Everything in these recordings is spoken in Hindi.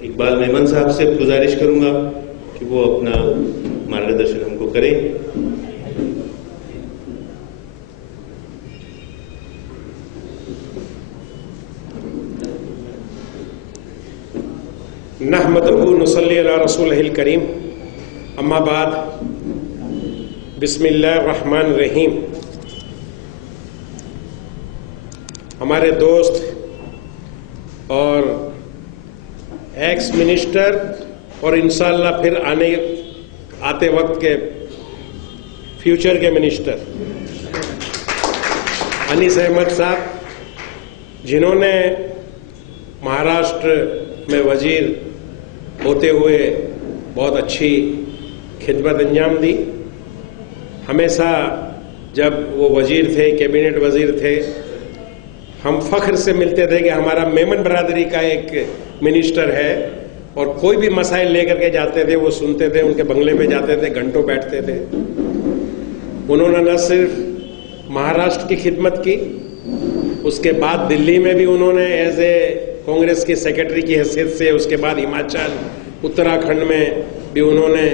इकबाल मेमन साहब से गुजारिश करूंगा कि वो अपना मार्गदर्शन हमको करें। नहमदुहु नुसल्ली अला रसूलिहिल करीम, अम्मा बाद, बिस्मिल्लाहिर रहमानिर रहीम। हमारे दोस्त और एक्स मिनिस्टर और इंशाअल्लाह फिर आते वक्त के फ्यूचर के मिनिस्टर अनीस अहमद साहब, जिन्होंने महाराष्ट्र में वजीर होते हुए बहुत अच्छी खिदमत अंजाम दी। हमेशा जब वो वजीर थे, कैबिनेट वजीर थे, हम फख्र से मिलते थे कि हमारा मेमन बरादरी का एक मिनिस्टर है, और कोई भी मसाइल लेकर के जाते थे, वो सुनते थे, उनके बंगले में जाते थे, घंटों बैठते थे। उन्होंने न सिर्फ महाराष्ट्र की खिदमत की, उसके बाद दिल्ली में भी उन्होंने एज ए कांग्रेस के सेक्रेटरी की हैसियत से, उसके बाद हिमाचल, उत्तराखंड में भी उन्होंने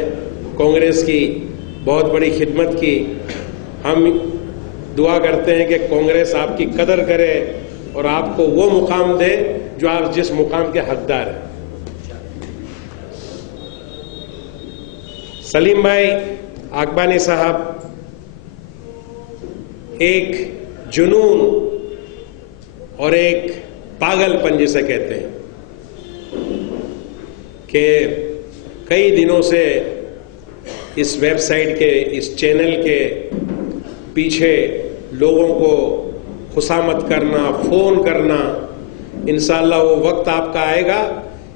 कांग्रेस की बहुत बड़ी खिदमत की। हम दुआ करते हैं कि कांग्रेस आपकी कदर करे और आपको वो मुकाम दे जो आप जिस मुकाम के हकदार हैं। सलीम भाई आकबानी साहब एक जुनून और एक पागलपन जिसे कहते हैं कि कई दिनों से इस वेबसाइट के, इस चैनल के पीछे लोगों को खुशामद करना, फोन करना। इंशाअल्लाह वो वक्त आपका आएगा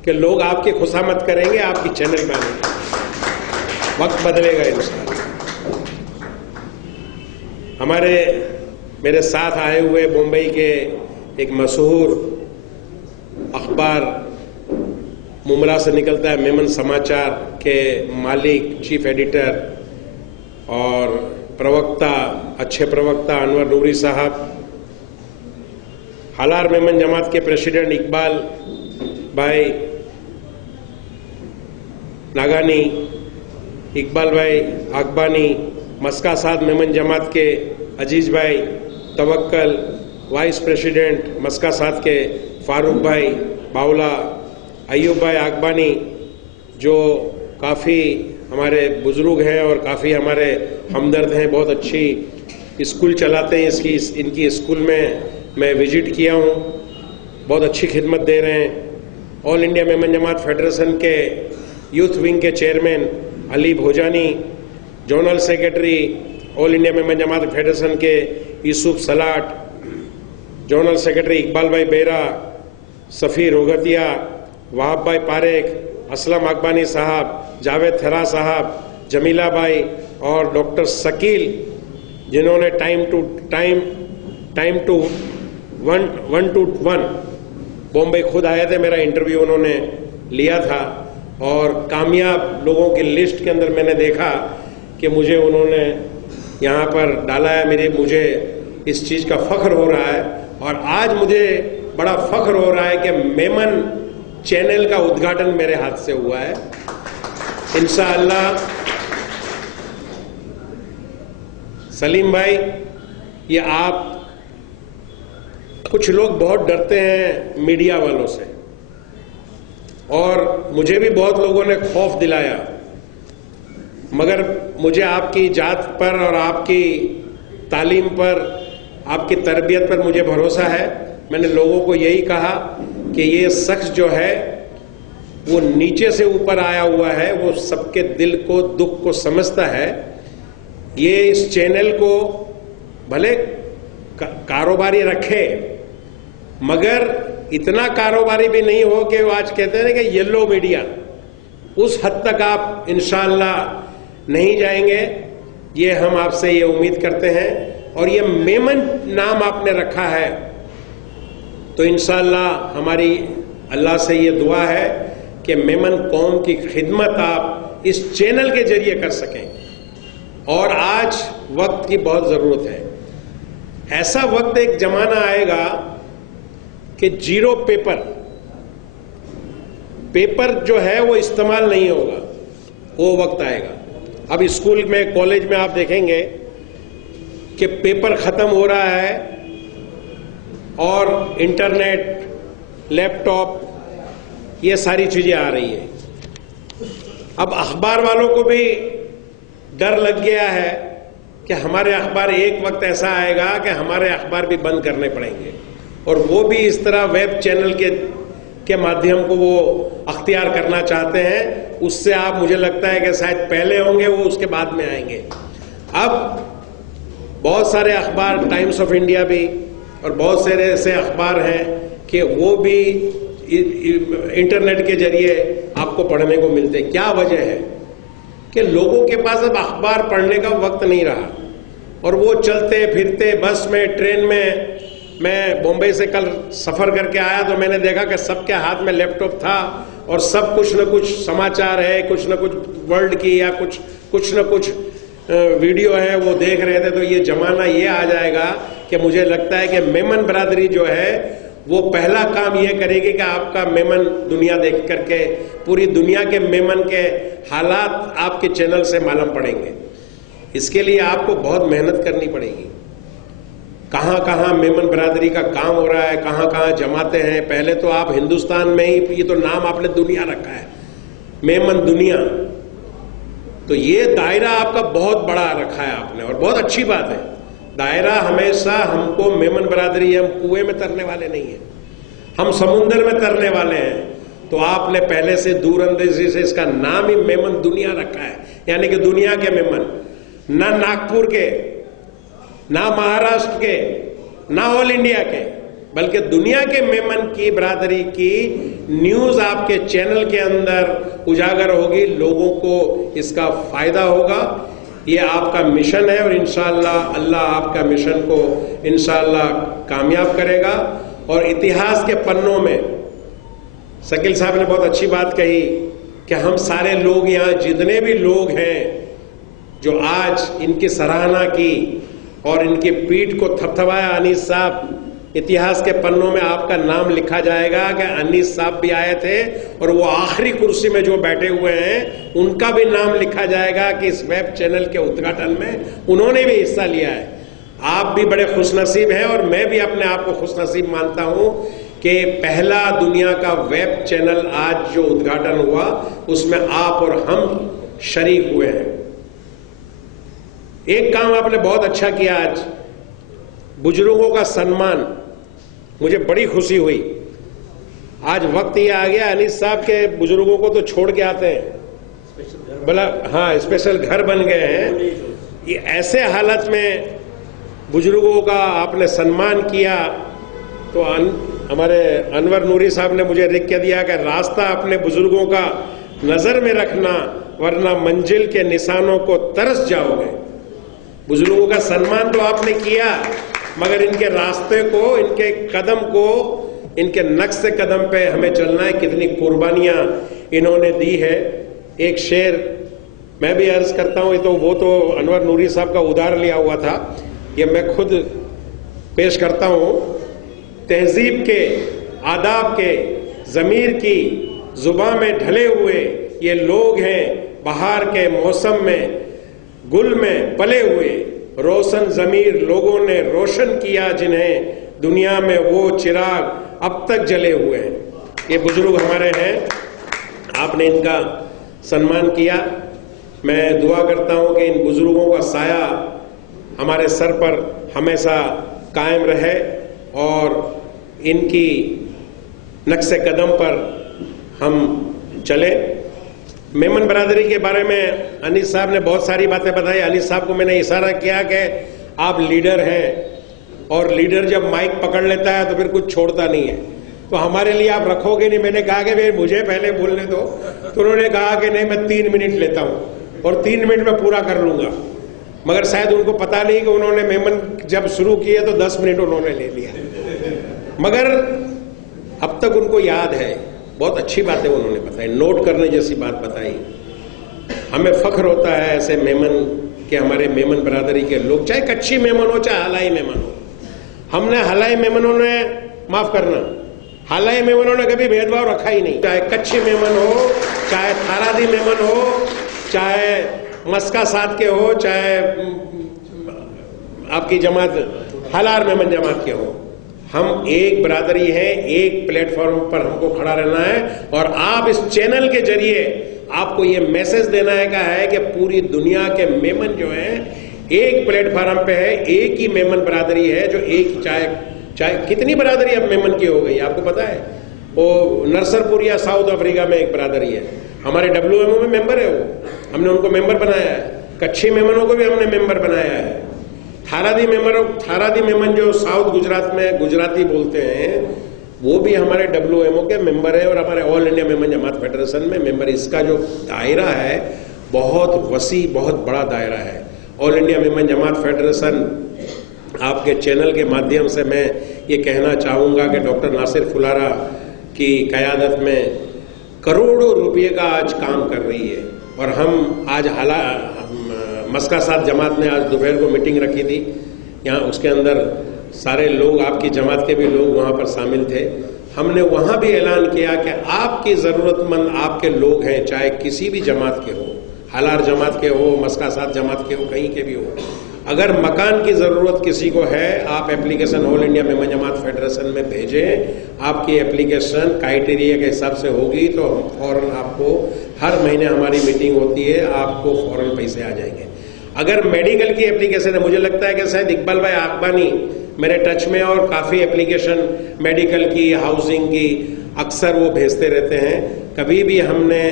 कि लोग आपकी खुशामद करेंगे, आपकी चैनल पे आएंगे, वक्त बदलेगा इंशाअल्लाह। मेरे साथ आए हुए मुंबई के एक मशहूर अखबार मुमरा से निकलता है, मेमन समाचार के मालिक, चीफ एडिटर और प्रवक्ता, अच्छे प्रवक्ता अनवर नूरी साहब, हालार मेमन जमात के प्रेसिडेंट इकबाल भाई नागानी, इकबाल भाई आकबानी, मस्का साद मेमन जमात के अजीज भाई तवक्कल, वाइस प्रेसिडेंट मस्का साद के फारूक भाई बावला, अयूब भाई आकबानी जो काफ़ी हमारे बुजुर्ग हैं और काफ़ी हमारे हमदर्द हैं, बहुत अच्छी स्कूल चलाते हैं। इनकी स्कूल में मैं विजिट किया हूँ, बहुत अच्छी खिदमत दे रहे हैं। All India Memon Jamat federation के यूथ विंग के chairman Ali Bhojani, zonal secretary all India Memon Jamat federation के यूसुफ सलाट, जोनल सेक्रेटरी इकबाल भाई बेरा, सफ़ी रोगतिया, वहाब भाई पारेख, असलम आकबानी साहब, जावेद थरा साहब, जमीला भाई और डॉक्टर शकील, जिन्होंने टाइम टू 1 to 1 बॉम्बे खुद आए थे, मेरा इंटरव्यू उन्होंने लिया था। और कामयाब लोगों की लिस्ट के अंदर मैंने देखा कि मुझे उन्होंने यहाँ पर डाला है। मुझे इस चीज़ का फख्र हो रहा है, और आज मुझे बड़ा फख्र हो रहा है कि मेमन चैनल का उद्घाटन मेरे हाथ से हुआ है। इंशाअल्लाह सलीम भाई, ये आप, कुछ लोग बहुत डरते हैं मीडिया वालों से, और मुझे भी बहुत लोगों ने खौफ दिलाया, मगर मुझे आपकी जात पर और आपकी तालीम पर, आपकी तरबियत पर मुझे भरोसा है। मैंने लोगों को यही कहा कि ये शख्स जो है वो नीचे से ऊपर आया हुआ है, वो सबके दिल को, दुख को समझता है। ये इस चैनल को भले कारोबारी रखे, मगर इतना कारोबारी भी नहीं हो कि वो आज कहते हैं कि येलो मीडिया, उस हद तक आप इंशाअल्लाह नहीं जाएंगे। ये हम आपसे ये उम्मीद करते हैं, और ये मेमन नाम आपने रखा है तो इंशाअल्लाह हमारी अल्लाह से ये दुआ है कि मेमन कौम की खिदमत आप इस चैनल के जरिए कर सकें। और आज वक्त की बहुत ज़रूरत है। ऐसा वक्त, एक ज़माना आएगा कि जीरो पेपर पेपर जो है वो इस्तेमाल नहीं होगा, वो वक्त आएगा। अब स्कूल में, कॉलेज में आप देखेंगे कि पेपर खत्म हो रहा है और इंटरनेट, लैपटॉप, ये सारी चीजें आ रही है। अब अखबार वालों को भी डर लग गया है कि हमारे अखबार एक वक्त ऐसा आएगा कि हमारे अखबार भी बंद करने पड़ेंगे, और वो भी इस तरह वेब चैनल के माध्यम को वो अख्तियार करना चाहते हैं। उससे आप, मुझे लगता है कि शायद पहले होंगे वो, उसके बाद में आएंगे। अब बहुत सारे अखबार, टाइम्स ऑफ इंडिया भी और बहुत सारे ऐसे अखबार हैं कि वो भी इंटरनेट के जरिए आपको पढ़ने को मिलते। क्या वजह है कि लोगों के पास अब अखबार पढ़ने का वक्त नहीं रहा, और वो चलते फिरते बस में, ट्रेन में। मैं बॉम्बे से कल सफर करके आया तो मैंने देखा कि सबके हाथ में लैपटॉप था और सब कुछ न कुछ समाचार है, कुछ न कुछ वर्ल्ड की या कुछ न कुछ वीडियो है वो देख रहे थे। तो ये जमाना ये आ जाएगा कि मुझे लगता है कि मेमन बरादरी जो है वो पहला काम ये करेगी कि आपका मेमन दुनिया देख करके पूरी दुनिया के मेमन के हालात आपके चैनल से मालूम पड़ेंगे। इसके लिए आपको बहुत मेहनत करनी पड़ेगी। कहां कहां मेमन बरादरी का काम हो रहा है, कहां कहां जमाते हैं। पहले तो आप हिंदुस्तान में ही, ये तो नाम आपने दुनिया रखा है, मेमन दुनिया, तो ये दायरा आपका बहुत बड़ा रखा है आपने, और बहुत अच्छी बात है। दायरा हमेशा हमको मेमन बरादरी, हम कुएं में तरने वाले नहीं हैं, हम समुद्र में तरने वाले हैं। तो आपने पहले से दूरअंदेशी से इसका नाम ही मेमन दुनिया रखा है, यानी कि दुनिया के मेमन, ना नागपुर के, ना महाराष्ट्र के, ना ऑल इंडिया के, बल्कि दुनिया के मेमन की बरादरी की न्यूज आपके चैनल के अंदर उजागर होगी, लोगों को इसका फायदा होगा। ये आपका मिशन है और इंशाअल्लाह अल्लाह आपका मिशन को इंशाअल्लाह कामयाब करेगा। और इतिहास के पन्नों में शकील साहब ने बहुत अच्छी बात कही कि हम सारे लोग, यहाँ जितने भी लोग हैं जो आज इनकी सराहना की और इनकी पीठ को थपथपाया, अनीस साहब, इतिहास के पन्नों में आपका नाम लिखा जाएगा कि अनीस साहब भी आए थे, और वो आखिरी कुर्सी में जो बैठे हुए हैं उनका भी नाम लिखा जाएगा कि इस वेब चैनल के उद्घाटन में उन्होंने भी हिस्सा लिया है। आप भी बड़े खुशनसीब हैं और मैं भी अपने आप को खुशनसीब मानता हूं कि पहला दुनिया का वेब चैनल आज जो उद्घाटन हुआ उसमें आप और हम शरीक हुए हैं। एक काम आपने बहुत अच्छा किया आज, बुजुर्गों का सम्मान, मुझे बड़ी खुशी हुई। आज वक्त ये आ गया, अनीस साहब के बुजुर्गों को तो छोड़ के आते हैं, बोला हाँ स्पेशल घर बन गए हैं। ये ऐसे हालत में बुजुर्गों का आपने सम्मान किया। तो हमारे अनवर नूरी साहब ने मुझे लिख के दिया कि रास्ता अपने बुजुर्गों का नजर में रखना, वरना मंजिल के निशानों को तरस जाओगे। बुजुर्गों का सम्मान तो आपने किया, मगर इनके रास्ते को, इनके कदम को, इनके नक्श कदम पे हमें चलना है। कितनी कुर्बानियां इन्होंने दी है। एक शेर मैं भी अर्ज करता हूं, तो वो तो अनवर नूरी साहब का उधार लिया हुआ था, ये मैं खुद पेश करता हूं। तहजीब के, आदाब के, जमीर की जुबान में ढले हुए ये लोग हैं, बहार के मौसम में गुल में पले हुए, रोशन जमीर लोगों ने रोशन किया जिन्हें, दुनिया में वो चिराग अब तक जले हुए हैं। ये बुजुर्ग हमारे हैं, आपने इनका सम्मान किया। मैं दुआ करता हूं कि इन बुजुर्गों का साया हमारे सर पर हमेशा कायम रहे और इनकी नक्शे कदम पर हम चले। मेमन बरादरी के बारे में अनीस साहब ने बहुत सारी बातें बताई। अनीस साहब को मैंने इशारा किया कि आप लीडर हैं, और लीडर जब माइक पकड़ लेता है तो फिर कुछ छोड़ता नहीं है, तो हमारे लिए आप रखोगे नहीं। मैंने कहा कि भाई मुझे पहले बोलने दो, तो उन्होंने कहा कि नहीं मैं 3 मिनट लेता हूं और 3 मिनट में पूरा कर लूंगा। मगर शायद उनको पता नहीं कि उन्होंने मेमन जब शुरू किए तो 10 मिनट उन्होंने ले लिया, मगर अब तक उनको याद है। बहुत अच्छी बातें उन्होंने बताई, नोट करने जैसी बात बताई। हमें फख्र होता है ऐसे मेमन के, हमारे मेमन बरादरी के लोग, चाहे कच्ची मेमन हो चाहे हलाई मेमन हो। हमने हलाई मेमनों ने, माफ करना, हालांकि मेमनों ने कभी भेदभाव रखा ही नहीं, चाहे कच्ची मेमन हो, चाहे थारादी मेमन हो, चाहे मस्का साथ के हो, चाहे आपकी जमात हालार मेमन जमात के हो। हम एक बरादरी है, एक प्लेटफॉर्म पर हमको खड़ा रहना है और आप इस चैनल के जरिए आपको ये मैसेज देना है कि पूरी दुनिया के मेमन जो है एक प्लेटफॉर्म पे है, एक ही मेमन बरादरी है जो एक चाहे कितनी बरादरी अब मेमन की हो गई आपको पता है। वो नरसरपुर या साउथ अफ्रीका में एक बरादरी है, हमारे WMO में मेंबर है, वो हमने उनको मेंबर बनाया है। कच्छी मेमनों को भी हमने मेंबर बनाया है। थारादी मेमन जो साउथ गुजरात में गुजराती बोलते हैं वो भी हमारे WMO के मेंबर है और हमारे all India Memon Jamat federation में मेंबर। इसका जो दायरा है बहुत वसी, बहुत बड़ा दायरा है। All India Memon Jamat federation आपके चैनल के माध्यम से मैं ये कहना चाहूँगा कि डॉक्टर नासिर फुलारा की क़यादत में करोड़ों रुपये का आज काम कर रही है। और हम आज मस्का साथ जमात ने आज दोपहर को मीटिंग रखी थी यहाँ, उसके अंदर सारे लोग आपकी जमात के भी लोग वहाँ पर शामिल थे। हमने वहाँ भी ऐलान किया कि आपकी ज़रूरतमंद आपके लोग हैं, चाहे किसी भी जमात के हो, हालार जमात के हो, मस्का साथ जमात के हो, कहीं के भी हो, अगर मकान की ज़रूरत किसी को है आप application all India Memon Jamat federation में भेजें। आपकी एप्लीकेशन क्राइटेरिया के हिसाब से होगी तो हम फौरन आपको, हर महीने हमारी मीटिंग होती है, आपको फौरन पैसे आ जाएंगे। अगर मेडिकल की एप्लीकेशन है, मुझे लगता है कि शायद इकबाल भाई आकबानी मेरे टच में और काफ़ी एप्लीकेशन मेडिकल की, हाउसिंग की अक्सर वो भेजते रहते हैं। कभी भी हमने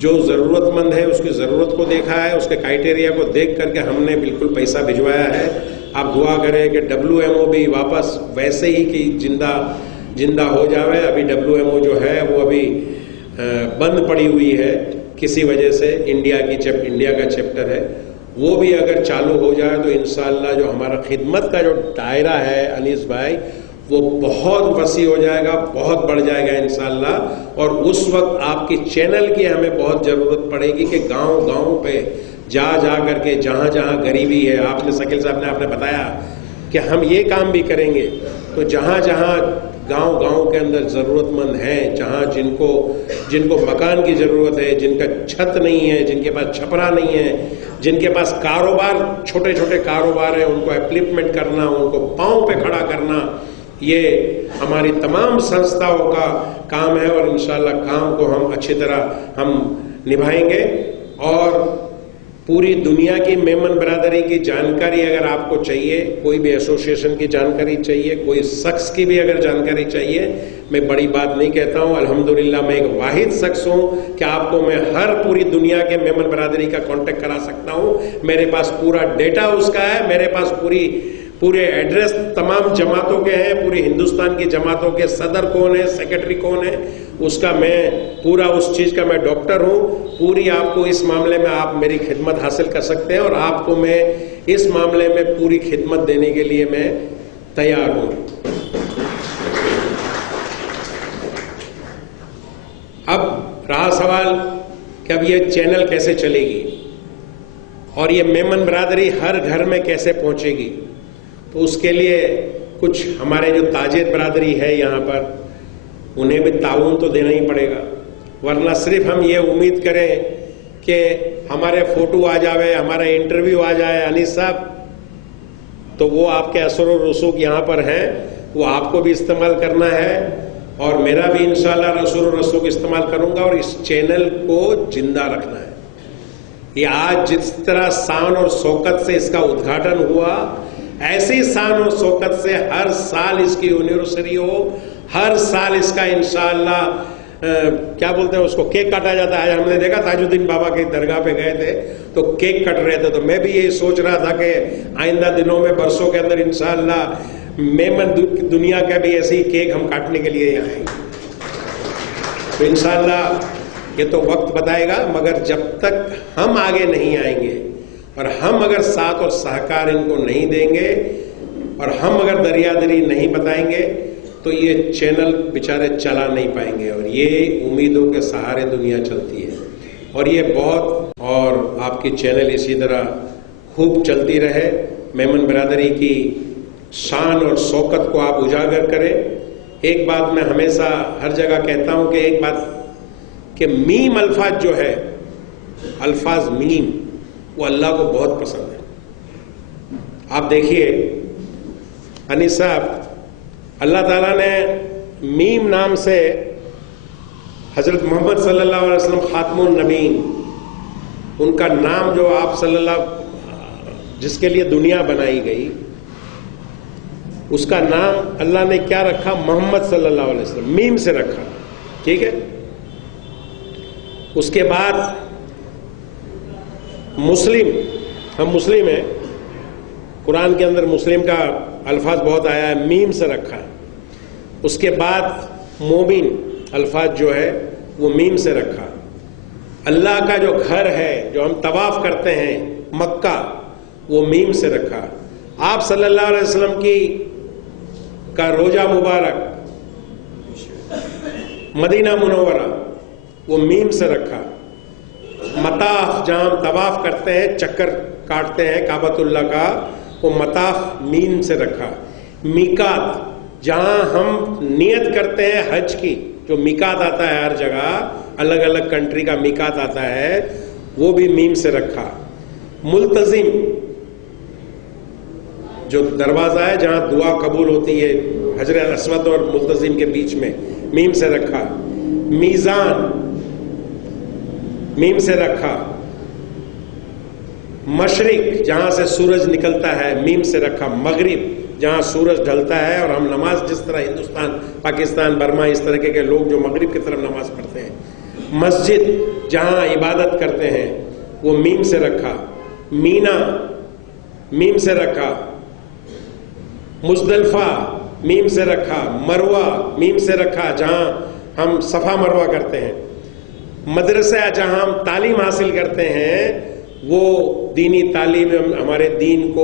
जो ज़रूरतमंद है उसकी ज़रूरत को देखा है, उसके क्राइटेरिया को देख करके हमने बिल्कुल पैसा भिजवाया है। आप दुआ करें कि WMO भी वापस वैसे ही कि जिंदा हो जावे। अभी WMO जो है वो अभी बंद पड़ी हुई है किसी वजह से, इंडिया का चैप्टर है, वो भी अगर चालू हो जाए तो इंशाअल्लाह जो हमारा खिदमत का जो दायरा है अनीस भाई वो बहुत वसी हो जाएगा, बहुत बढ़ जाएगा इंशाअल्लाह। और उस वक्त आपकी चैनल की हमें बहुत ज़रूरत पड़ेगी कि गांव पे जा करके जहाँ जहाँ गरीबी है, आपने शकील साहब ने आपने बताया कि हम ये काम भी करेंगे, तो जहाँ जहाँ गांव के अंदर ज़रूरतमंद हैं, जहाँ जिनको मकान की ज़रूरत है, जिनका छत नहीं है, जिनके पास छपरा नहीं है, जिनके पास कारोबार छोटे छोटे कारोबार हैं, उनको एप्लिपमेंट करना, उनको पाँव पे खड़ा करना, ये हमारी तमाम संस्थाओं का काम है। और इंशाअल्लाह काम को हम अच्छी तरह हम निभाएंगे। और पूरी दुनिया की मेमन बरादरी की जानकारी अगर आपको चाहिए, कोई भी एसोसिएशन की जानकारी चाहिए, कोई शख्स की भी अगर जानकारी चाहिए, मैं बड़ी बात नहीं कहता हूँ, अल्हम्दुलिल्लाह मैं एक वाहिद शख्स हूँ कि आपको मैं हर पूरी दुनिया के मेमन बरादरी का कांटेक्ट करा सकता हूँ। मेरे पास पूरा डेटा उसका है, मेरे पास पूरे एड्रेस तमाम जमातों के हैं, पूरी हिंदुस्तान की जमातों के सदर कौन है, सेक्रेटरी कौन है, उसका मैं पूरा उस चीज़ का मैं डॉक्टर हूँ। पूरी आपको इस मामले में आप मेरी खिदमत हासिल कर सकते हैं और आपको मैं इस मामले में पूरी खिदमत देने के लिए मैं तैयार हूँ। अब रहा सवाल कि अब ये चैनल कैसे चलेगी और ये मेमन बरादरी हर घर में कैसे पहुँचेगी। तो उसके लिए कुछ हमारे जो ताजिर बरादरी है यहाँ पर, उन्हें भी ताउन तो देना ही पड़ेगा, वरना सिर्फ हम ये उम्मीद करें कि हमारे फोटो आ जावे, हमारा इंटरव्यू आ जाए अनीस साहब, तो वो आपके असर और रसूख यहाँ पर हैं, वो आपको भी इस्तेमाल करना है और मेरा भी इंशाल्लाह असर और रसूख इस्तेमाल करूँगा और इस चैनल को जिंदा रखना है। ये आज जिस तरह शान और शौकत से इसका उद्घाटन हुआ, ऐसी शान और शौकत से हर साल इसकी एनिवर्सरी हो, हर साल इसका इंशाअल्लाह क्या बोलते हैं उसको, केक काटा जाता है। हमने देखा ताजुद्दीन बाबा की दरगाह पे गए थे तो केक कट रहे थे, तो मैं भी यही सोच रहा था कि आइंदा दिनों में, बरसों के अंदर इंशाअल्लाह मेमन दुनिया का भी ऐसे ही केक हम काटने के लिए यहाँ आएंगे। तो इंशाअल्लाह ये तो वक्त बताएगा, मगर जब तक हम आगे नहीं आएंगे और हम अगर साथ और सहकार इनको नहीं देंगे और हम अगर दरियादरी नहीं बताएंगे तो ये चैनल बेचारे चला नहीं पाएंगे। और ये उम्मीदों के सहारे दुनिया चलती है और ये बहुत, और आपकी चैनल इसी तरह खूब चलती रहे, मेमन बरादरी की शान और शौकत को आप उजागर करें, एक बात मैं हमेशा हर जगह कहता हूं कि एक बात कि मीम अल्फाज जो है, अल्फाज मीम, वो अल्लाह को बहुत पसंद है। आप देखिए अनीस साहब, अल्लाह ताला ने मीम नाम से हजरत मोहम्मद सल्लल्लाहु अलैहि वसल्लम खातमुन नबीन, उनका नाम जो आप सल्लल्लाहु, जिसके लिए दुनिया बनाई गई, उसका नाम अल्लाह ने क्या रखा? मोहम्मद सल्लल्लाहु अलैहि वसल्लम, मीम से रखा। ठीक है। उसके बाद मुस्लिम, हम मुस्लिम हैं, कुरान के अंदर मुस्लिम का अल्फाज बहुत आया है, मीम से रखा है। उसके बाद मोमिन अल्फाज जो है वो मीम से रखा। अल्लाह का जो घर है, जो हम तवाफ करते हैं, मक्का, वो मीम से रखा। आप सल्लल्लाहु अलैहि वसल्लम की का रोजा मुबारक मदीना मुनव्वरा, वो मीम से रखा। मताफ, जहां हम तवाफ करते हैं, चक्कर काटते हैं काबतुल्लाह का, वो मताफ मीम से रखा। मीकात, जहां हम नियत करते हैं हज की, जो मीकात आता है हर जगह, अलग अलग कंट्री का मीकात आता है, वो भी मीम से रखा। मुल्तजिम, जो दरवाजा है जहां दुआ कबूल होती है, हजर अस्वद और मुल्तजिम के बीच में, मीम से रखा। मीजान, मीम से रखा। मशरिक, जहां से सूरज निकलता है, मीम से रखा। मगरिब, जहां सूरज ढलता है और हम नमाज, जिस तरह हिंदुस्तान, पाकिस्तान, बर्मा, इस तरह के लोग जो मगरिब की तरफ नमाज पढ़ते हैं। मस्जिद, जहां इबादत करते हैं, वो मीम से रखा। मीना, मीम से रखा। मुजदलफा, मीम से रखा। मरवा, मीम से रखा, जहां हम सफा मरवा करते हैं। मदरसा, जहां हम तालीम हासिल करते हैं, वो दीनी तालीम हमारे दीन को